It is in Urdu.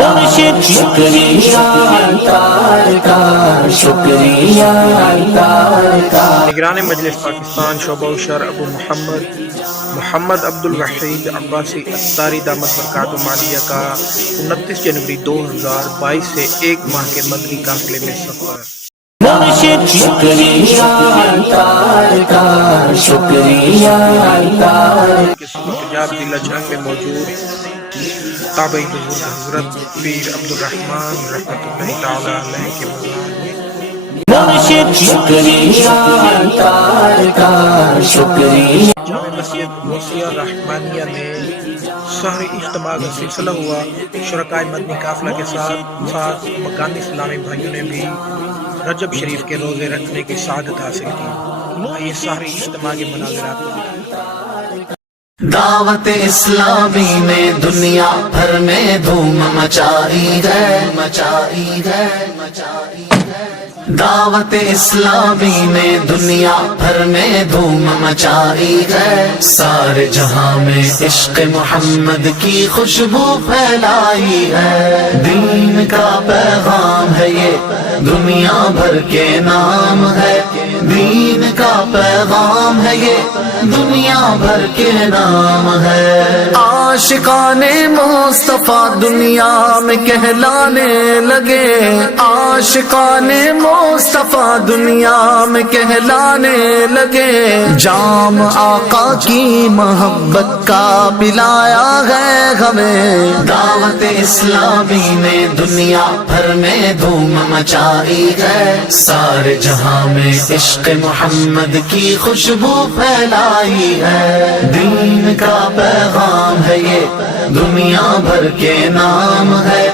مرشد شکریہ تار کا، شکریہ تار کا۔ نگران مجلس پاکستان شعبہ شرع ابو محمد عبد الوحید عباسی اتاری دامت برکاتہ مالیہ کا 29 جنوری 2022 سے ایک ماہ کے مدنی قافلے میں سفر۔ مرشد شکریہ تار کا، شکریہ تار کے حجاب ضلع جھنگ میں موجود تابعی بزرگ حضرت پیر عبدالرحمن رحمۃ اللہ تعالی علیہ کے مزار میں مرشد شکریہ تار کا، شکریہ۔ جامع مسجد موسیہ رحمانیہ میں سحری اجتماع کا سلسلہ ہوا۔ شرکائے مدنی قافلہ کے ساتھ مکانی اسلامی بھائیوں نے بھی رجب شریف کے روزے رکھنے کی سعادت حاصل کی۔ آئیے سحری اجتماع کے مناظرات کو دیکھیں۔ دعوت اسلامی نے دنیا بھر میں دھوم مچائی ہے، مچائی ہے، مچائی ہے۔ دعوت اسلامی نے دنیا بھر میں دھوم مچائی ہے، سارے جہاں میں عشق محمد کی خوشبو پھیلائی ہے۔ دین کا پیغام ہے یہ، دنیا بھر کے نام ہے۔ دین کا پیغام ہے یہ، دنیا بھر کے نام ہے۔ عاشقان مصطفیٰ دنیا میں کہلانے لگے، عاشقان مصطفیٰ دنیا میں کہلانے لگے۔ جام آقا کی محبت کا پلایا ہے ہمیں۔ دعوت اسلامی نے دنیا بھر میں دھوم مچائی ہے، سارے جہاں میں عشق محمد کی خوشبو پھیلائی ہے۔ دین کا پیغام ہے یہ، دنیا بھر کے نام ہے۔